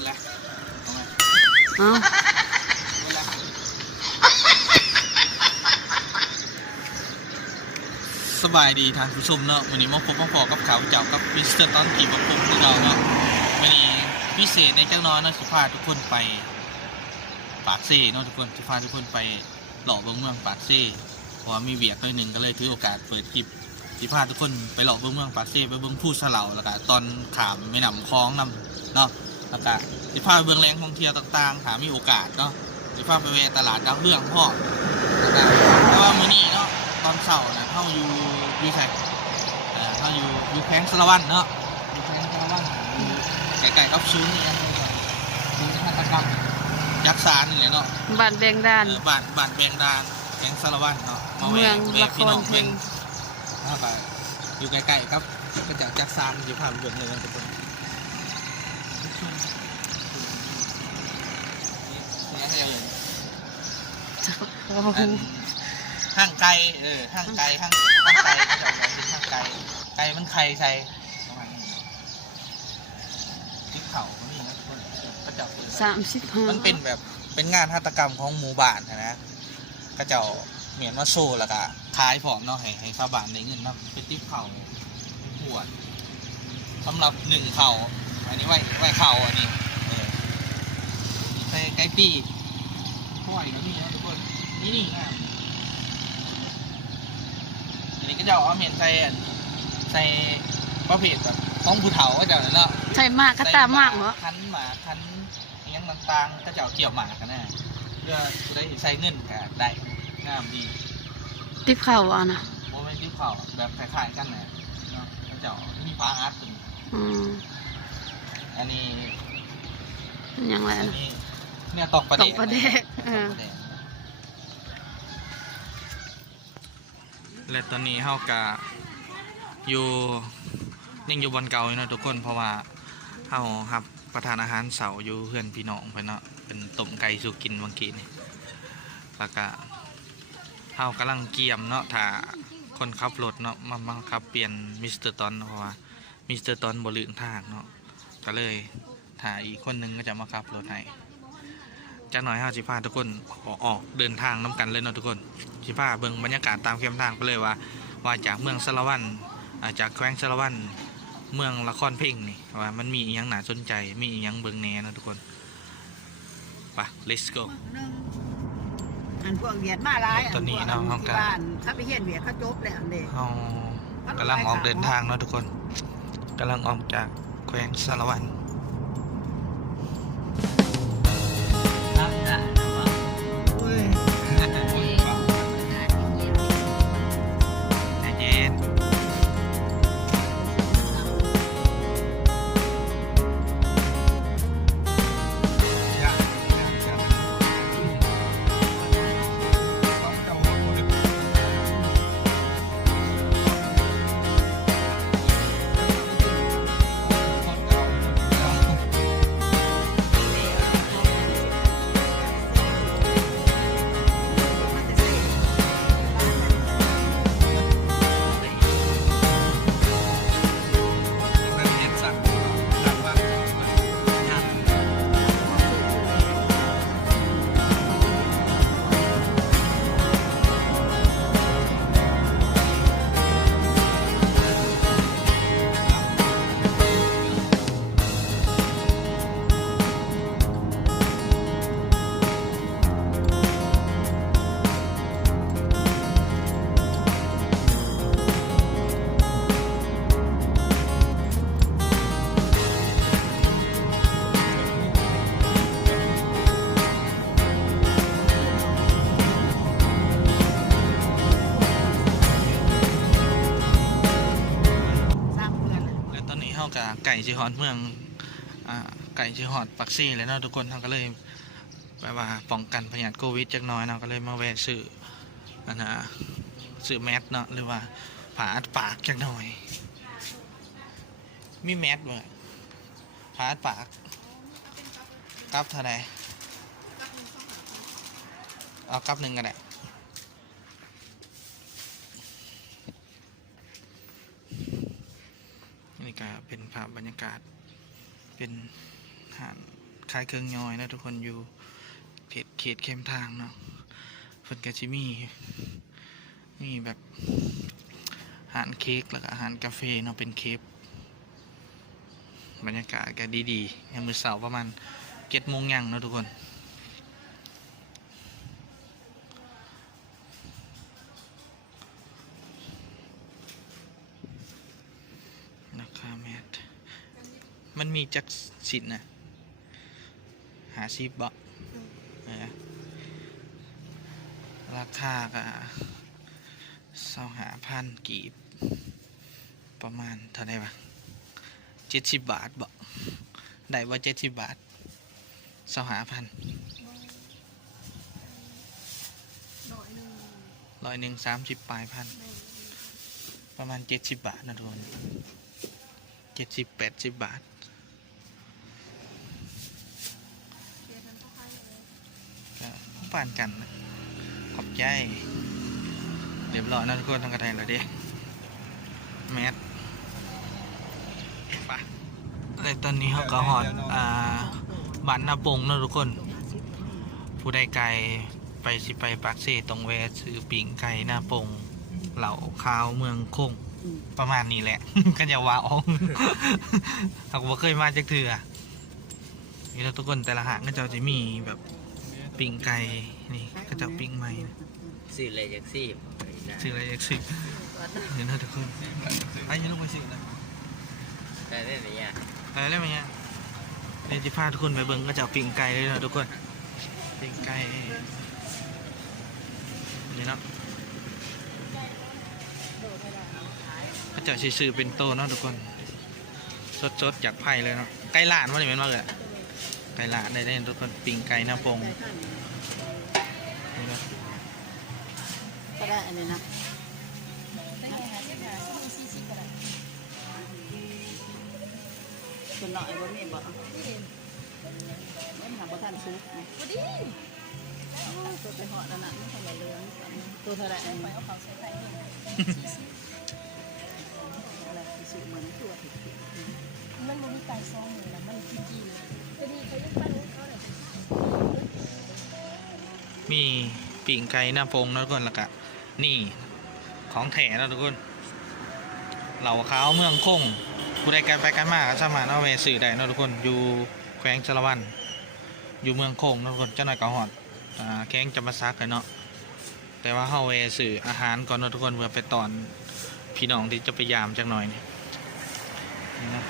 ดแล้วเอาหมเอ้วสบายดีทานผู้ชมเนาะวันนี้มาพบมาพอกับข่าวเจ้ากับมิสเตอร์ต้นกีบผมที่เราเนาะวันนี้พิเศษในจังน้อยนะสิพาทุกคนไปปากซี่เนาะทุกคนสิพาทุกคนไปหล่อเบืองเมืองปากซี่เพราะว่ามีเวียกหน่อยหนึ่งก็เลยถือโอกาสเปิดคลิปสิพาทุกคนไปหล่อเบื้องเมืองปากซี่ไปเบื้องผู้เสลาแล้วก็ตอนขามไม่นำคล้องนำเนาะ แล้วก็สิพาไปเบืองแหล่งท่องเที่ยวต่างๆหามีโอกาสเนาะสิพาไปแวะตลาดดาวเรืองพ่อนะครับเพราะว่ามื้อนี้เนาะตอนเช้านะเฮาอยู่อยู่ไสเอ่อเฮาอยู่อยู่แขวงสารวัตรเนาะอยู่แขวงสารวัตรอยู่ใกล้ๆกับศูนย์นี่ยังศูนย์หัตถกรรมยักษ์สารนี่แหละเนาะ บ้านแบงด้าน เออบ้านบ้านแบงดางแขวงสารวัตรเนาะมาเมืแวะองแวะพี่น้องละครเพลเบิ่งงแล้วก็อยู่ใกล้ๆครับก็จะยักษ์สารอยู่ภาพเบิ่งเลยนะทุกคนนี่ให้เอาอย่าง อัน ห้างไก่เออห้างไก่ห้างห้างไก่เขาจะเอาเป็นห้างไก่ไก่มันไข่ใส่ประมาณนี้ติ๊กเข่าก็มีนะทุกคนก็จะเอาเป็นสามสิบห้ามันเป็นแบบเป็นงานหัตถกรรมของหมู่บ้านนะก็จะเอาเหมียนมาโชว์แล้วก็ขายผอมเนาะให้ให้ชาวบ้านได้เงินนาะเป็นติ๊กเข่าเป็นขวดสำหรับหนึ่งเข่าอันนี้ไหว้ไว้เข่าอันนี้ใส่ไก่ปีกล้วยก็มีนะทุกคน นี่นี่งามอันนี้ก็จะเอาเมียนใส่อันใส่ประเภทแบบของผู้เฒ่าก็จะเอาเนาะใช่มากก็ตามมากเหรอคันหมาคันเลี้ยงต่างๆก็จะเอาเกี่ยวหมากันแน่เพื่อจะได้ใส่เงินกันได้งามดีติบเข่าอะนะโมเมนต์ที่เผาแบบคล้ายๆกันแหละเนาะก็จะเอามีฟ้าอาร์ตอยู่อืมอันนี้ เป็นยังไงอันนะนี้เนี่ยตอกประตเด็กประเดกเออ และตอนนี้เฮากะอยู่ยังอยู่บนเก่าอยู่เนาะทุกคนเพราะว่าเฮาครับประทานอาหารเสาร์อยู่เพื่อนพี่น้องไปเนาะเป็นต้มไก่สุกินเมื่อกี้นี่แล้วก็เฮากำลังเกียมเนาะถ้าคนขับรถเนาะมามาขับเปลี่ยนมิสเตอร์ตอนเพราะว่ามิสเตอร์ตอนบ่ลืมทางเนาะก็เลยถ้าอีกคนหนึงก็จะมาขับรถให้ จากหน่อยเฮาสิพาทุกคนออกออกเดินทางน้กันเลยเนาะทุกคนสิพาเบิ่งบรรยากาศตามเข้มทางไปเลยว่า ว่าจากเมืองสารวันอ่าจากแขวงสารวันเมืองละครเพ่งนี่ว่ามันมีอหยังน่าสนใจมีอหยังเบิ่งแหน่นะทุกคนไป let's go อันพวกเวียดมาหลายตอนนี้เนาะพวห้องการที่บ้านเขาไปเฮียนเวียดเขาจบแล้วอันเด็กเฮากำลังออกเดินทางเนาะทุกคนกำลังออกจากแขวงสารวัน ก่ชิฮอดเมืองอ่าไก่ชิฮอดปักซี่เลยเนาะทุกคนเฮาก็เลยแบบว่าป้องกันพยาธิโควิดจักน้อยเนาะก็เลยมาแวะซื้ออันนะซื้อแมสเนาะหรือว่าผ่าอัดปากจักหน่อย มีแมสบ่ผ่าอัดปากกับเท่าไหร่เอากับหนึ่งก็ได้ ก็เป็นภาพบรรยากาศ เป็นหานขายเครื่องย่อยนะทุกคนอยู่เขตเขตเข้มทางเนาะเพิ่นก็สิมีมีแบบอาหารเค้กแล้วก็อาหารกาแฟเนาะเป็นเคปบรรยากาศก็ดีๆยามมื้อเสาร์ประมาณเจ็ดโมงยังเนาะทุกคน ราคาแมท มันมีจักสินนะหาซีบะราคาก็เศร้าหาพันกีบ ประมาณเท่าไหร่วะเจ็ดสิบบาทบ่ได้ว่าเจ็ดสิบบาทเศร้าหาพันร้อยหนึ่งสามสิบปลายพัน ประมาณเจ็ดสิบบาทนะทุกคนเจ็ดสิบแปดสิบบาท ก็ผ่านกันนะขอบใจเรียบร้อยนะทุกคนทางกระไทยแล้วเด้แมสไปในตอนนี้เขาก็หอดอ่าบ้านนาปงนะทุกคน ผู้ใดไกลไปสิไปปากเซตรงแวซื้อปิ่งไก่หน้าปงเหล่าข้าวเมืองคงประมาณนี้แหละก็อย่าว่าอองหากว่าเคยมาจากเถื่อนี่เราทุกคนแต่ละหางก็จะจะมีแบบ ปิ่งไก่นี่ก็จะปิ่งใหม่นะสื่ออะไรจากสี่ซื้ออะไรอยากซื้อเดี๋ยวนะทุกคนไอ้ยังลงไปซื้อนะแต่ได้ไหมอะอะไรได้ไหมเนี่ยเดี๋ยวจะพาทุกคนไปเบิ่งก็จะปิ่งไก่เลยนะทุกคนปิ่งไก่นี่เนาะก็จะซื้อๆเป็นโตเนาะทุกคนสดๆจากไผ่เลยเนาะไก่หลานว่าอย่างนั้นว่าเลยไก่หลานได้ได้ทุกคนปิ่งไก่หน้าปงนี่เนาะก็ได้อันนี้นะส่วนหน่อยบ่มีบ่มันหาบ่ทันซุกนะบ่ดีตัวไปเหาะนั่นน่ะมันเท่าไหร่เหลืองตัวเท่าไหร่อันนี้เอาเขาใส่ไข่อะไรที่สุดมันตัวมันบ่มีไก่ซองเลยนะมันจีจีเลยพอดีเขาเรียกปั้นของเขาเนี่ย มีปิ่งไก่หน้าปงนะทุกคนล้วก็นี่ของแถนะทุกคนเหล่าขาวเมืองคงผู้ใดไกลไปกันมากสามารถเอาไปสื่อได้นะทุกคนอยู่แขวงชลวัน อยู่เมืองคงนะทุกคนเจ้าหน่อยก็หอดแข้งจะมาซักเลยเนาะแต่ว่าเฮาเวสื่ออาหารก่อนนะทุกคนเพื่อไปตอนพี่น้องที่จะไปยามจักหน่อยนี่นี่นะ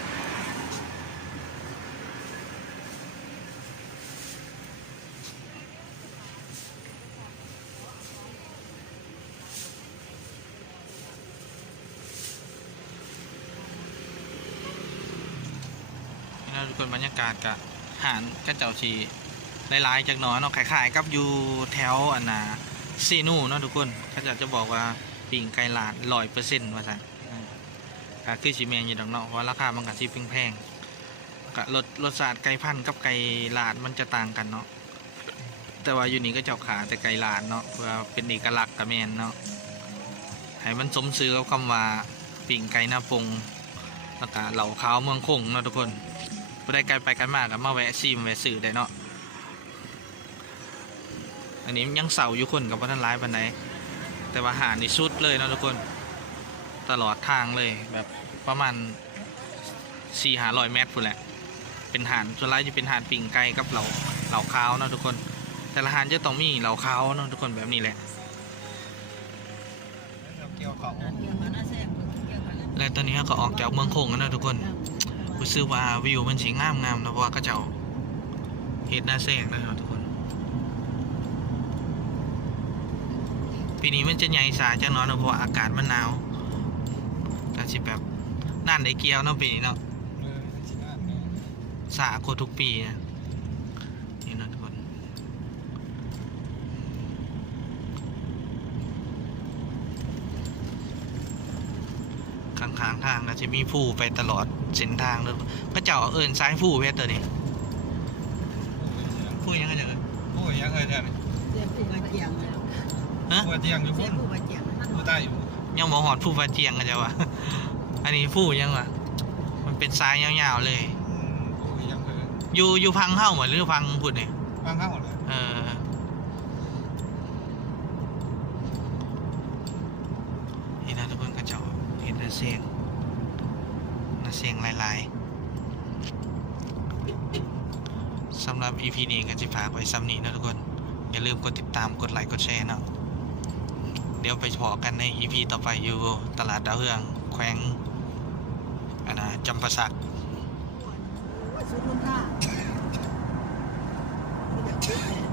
นี่นะทุกคน บรรยากาศกับหารก็เจ้าชีหลายๆจากหน้อยเนาะขายๆกับอยู่แถวอันนาซีนูเนาะทุกคนเขาจะจะบอกว่าปิ่งไก่ลาดร้อยเปอร์เซ็นต์ว่าสั่นอืมก็คือสีแมนอยู่ดอกเนาะเพราะว่าราคามันก็สิแพงๆก็รสรสชาติไก่พันกับไก่ลาดมันจะต่างกันเนาะแต่ว่าอยู่นี่ก็เจ้าขาแต่ไก่ลาดเนาะเพื่อเป็นเอกลักษณ์กับแมนเนาะให้มันสมซื้อกับคำว่าปิ่งไก่หน้าปงแล้วก็เหล่าขาวเมืองคงเนาะทุกคน ผู้ใดไกลไปกันมากก็มาแวะซิมแวะซื้อได้เนาะอันนี้ยังเสาอยู่คนกับว่าท่านร้ายปันไหนแต่ว่าหานี่สุดเลยเนาะทุกคน ตลอดทางเลยแบบประมาณสี่หาร้อยเมตรพุ่นแหละ เป็นหานส่วนร้ายจะเป็นหานปิ่งไก่กับเหล่าเหล่าข้าวเนาะทุกคน แต่ละหานจะต้องมีเหล่าข้าวเนาะทุกคนแบบนี้แหละ และตอนนี้เราก็ออกจากเมืองคงแล้วนะทุกคน รู้สึกว่าวิวมันสีงามงามๆนะเพราะว่าก็เจ้าเฮ็ดหน้าแสงนะครับทุกคน ปีนี้มันจะใหญ่สาจังเนาะเนอะเพราะว่าอากาศมันหนาวก็สิแบบนั่นได้เกี่ยวเนาะปีนี้เนาะสากว่าทุกปีนะนี่เนาะทุกคน ข้างๆทางก็จะมีผู้ไปตลอดเส้นทางเลยก็เจ้าเอิญซ้ายผู้เพชรตัวนี้ผู้ยังไงจะเอิ้นโอ้ยยังไงแท้นี่เสียผู้มาเจียงเลยฮะปวดเตียงอยู่เสีพุ่ยนผู้มาเจียงผู้ใต้อยู่ยังบ่หอดผู้ฟ้าเจียงกันจ้ะวะอันนี้ผู้ยังวะมันเป็นซ้ายยาวๆเลยอืมโอ้ยยังเลยอยู่อยู่พังเฮ้าเหมือนหรือพังพุ่นเนี่ยฟังข้าวหมดเลยเออนี่นะทุกคนก็จะ เสียงนาเสียงหลายๆสำหรับ EP นี้ก็จะฝากไว้ซ้ำนี้นะทุกคน อย่าลืมกดติดตามกดไลค์กดแชร์เนาะเดี๋ยวไปพอกันใน EP ต่อไปอยู่ตลาดดาวเฮืองแขวงอันนะจำปาสักสุดคุณค่าอยากคิดแหละ